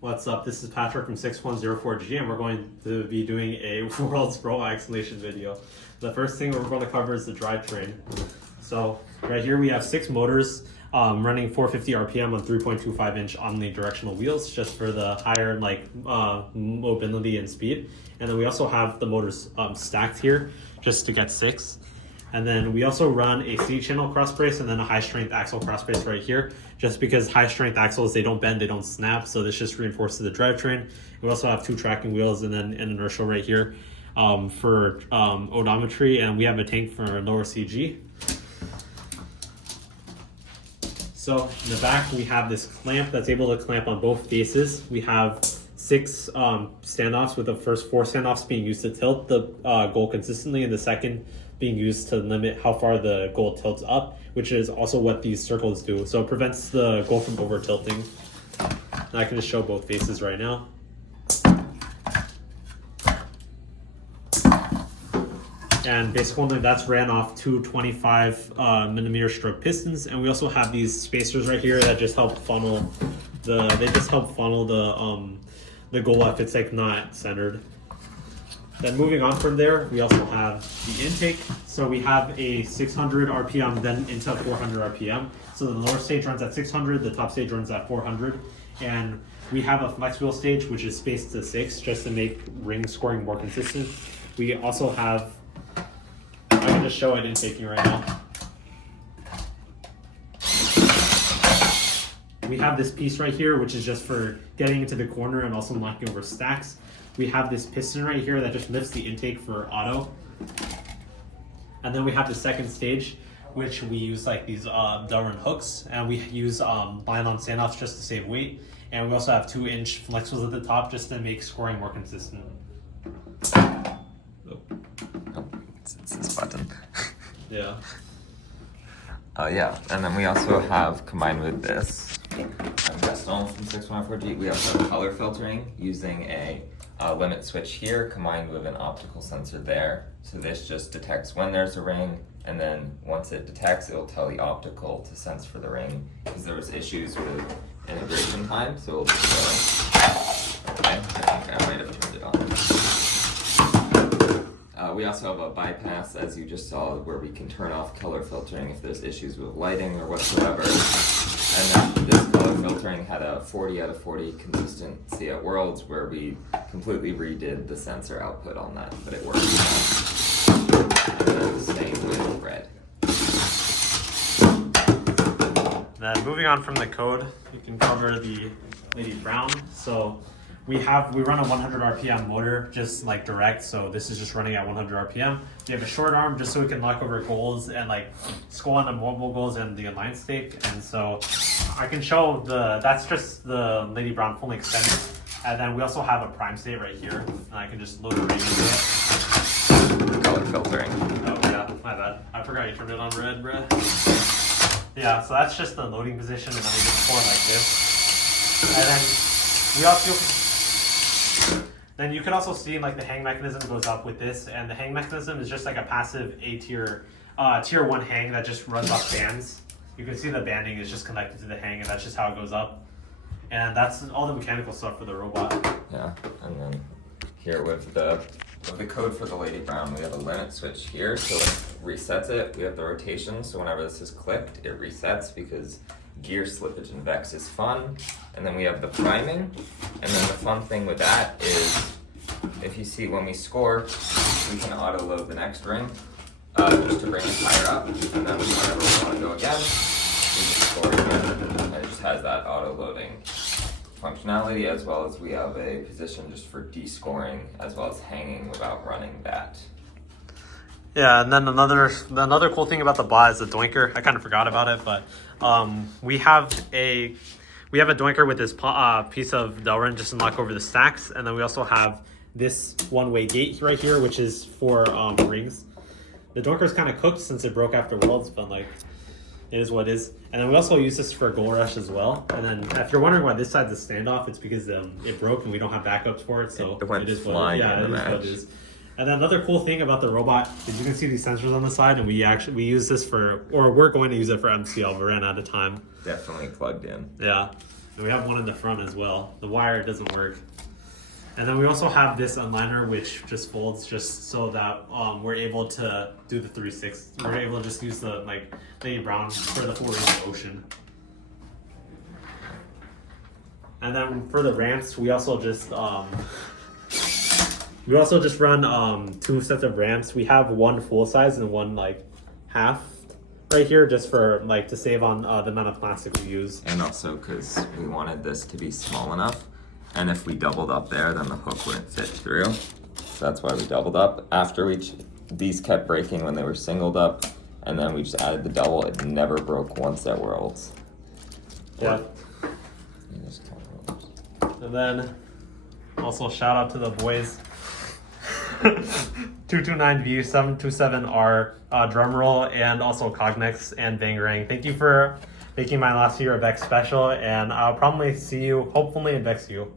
What's up? This is Patrick from 6104G, and we're going to be doing a world's robot explanation video. The first thing we're going to cover is the drivetrain. So right here we have 6 motors running 450 RPM on 3.25-inch omnidirectional wheels, just for the higher mobility and speed. And then we also have the motors stacked here, just to get 6. And then we also run a C-channel cross brace and then a high-strength axle cross brace right here, just because high-strength axles, they don't bend, they don't snap, so this just reinforces the drivetrain. We also have 2 tracking wheels and then an inertial right here for odometry, and we have a tank for lower CG. So in the back, we have this clamp that's able to clamp on both faces. We have 6 standoffs, with the first 4 standoffs being used to tilt the goal consistently, and the second being used to limit how far the goal tilts up, which is also what these circles do. So it prevents the goal from over tilting. And I can just show both faces right now. And basically that's ran off 2 25 millimeter stroke pistons, and we also have these spacers right here that just help funnel the goal if it's like not centered. Then moving on from there, we also have the intake. So we have a 600 RPM then into 400 RPM. So the lower stage runs at 600, the top stage runs at 400. And we have a flex wheel stage, which is spaced to 6, just to make ring scoring more consistent. We also have, I can just show it intaking right now. We have this piece right here, which is just for getting into the corner and also knocking over stacks. We have this piston right here that just lifts the intake for auto. And then we have the second stage, which we use like these Delrin hooks, and we use line-on standoffs just to save weight. And we also have 2-inch flex wheels at the top just to make scoring more consistent. Oh, it's this button. Yeah. Yeah, and then we also have, combined with this, I'm Gaston from 6104G, we also have color filtering using a limit switch here combined with an optical sensor there. So this just detects when there's a ring, and then once it detects, it'll tell the optical to sense for the ring, because there was issues with integration time, so it'll just go, okay, I think I might have turned it on. We also have a bypass, as you just saw, where we can turn off color filtering if there's issues with lighting or whatsoever. And then this color filtering had a 40 out of 40 consistency at Worlds, where we completely redid the sensor output on that, but it worked. And then the same with red. Then moving on from the code, we can cover the Lady Brown. So we run a 100 RPM motor, just like direct, so this is just running at 100 RPM. We have a short arm just so we can lock over goals and like score on the mobile goals and the align stake. And so I can show that's just the Lady Brown fully extended. And then we also have a prime state right here, and I can just load the ring into it. Color filtering. Oh yeah, my bad. I forgot you turned it on red, bruh. Yeah, so that's just the loading position, and then we just pour it like this. And then we also, then you can also see like the hang mechanism goes up with this, and the hang mechanism is just like a passive tier 1 hang that just runs off bands. You can see the banding is just connected to the hang, and that's just how it goes up. And that's all the mechanical stuff for the robot. Yeah, and then here with the code for the Lady Brown, we have a limit switch here, so it resets it. We have the rotation, so whenever this is clicked, it resets because gear slippage and vex is fun. And then we have the priming, and then the fun thing with that is, if you see when we score, we can auto load the next ring, just to bring it higher up, and then whenever we want to go again, we just score again, and it just has that auto loading functionality, as well as we have a position just for descoring, as well as hanging without running that. Yeah, and then another cool thing about the bot is the doinker. I kind of forgot about it, but we have a doinker with this piece of Delrin just to knock over the stacks, and then we also have this one-way gate right here, which is for rings. The doinker is kind of cooked since it broke after Worlds, but like, it is what it is. And then we also use this for goal rush as well. And then if you're wondering why this side's a standoff, it's because it broke and we don't have backups for it. So it went flying in the match. And then another cool thing about the robot is you can see these sensors on the side, and we use this for, or we're going to use it for MCL. We ran out of time. Definitely plugged in. Yeah. And we have one in the front as well. The wire doesn't work. And then we also have this unliner which just folds just so that we're able to do the 3/6. We're able to just use the like Lady Brown for the 4-inch ocean. And then for the ramps, we also just run 2 sets of ramps. We have one full size and one like half right here, just for like to save on the amount of plastic we use. And also because we wanted this to be small enough, and if we doubled up there, then the hook wouldn't fit through. So that's why we doubled up. After these kept breaking when they were singled up, and then we just added the double. It never broke once at Worlds. Yeah. And then also shout out to the boys. 229V, 727R, drum roll, and also Cognex and Bangarang. Thank you for making my last year of Vex special, and I'll probably see you hopefully in Vex U.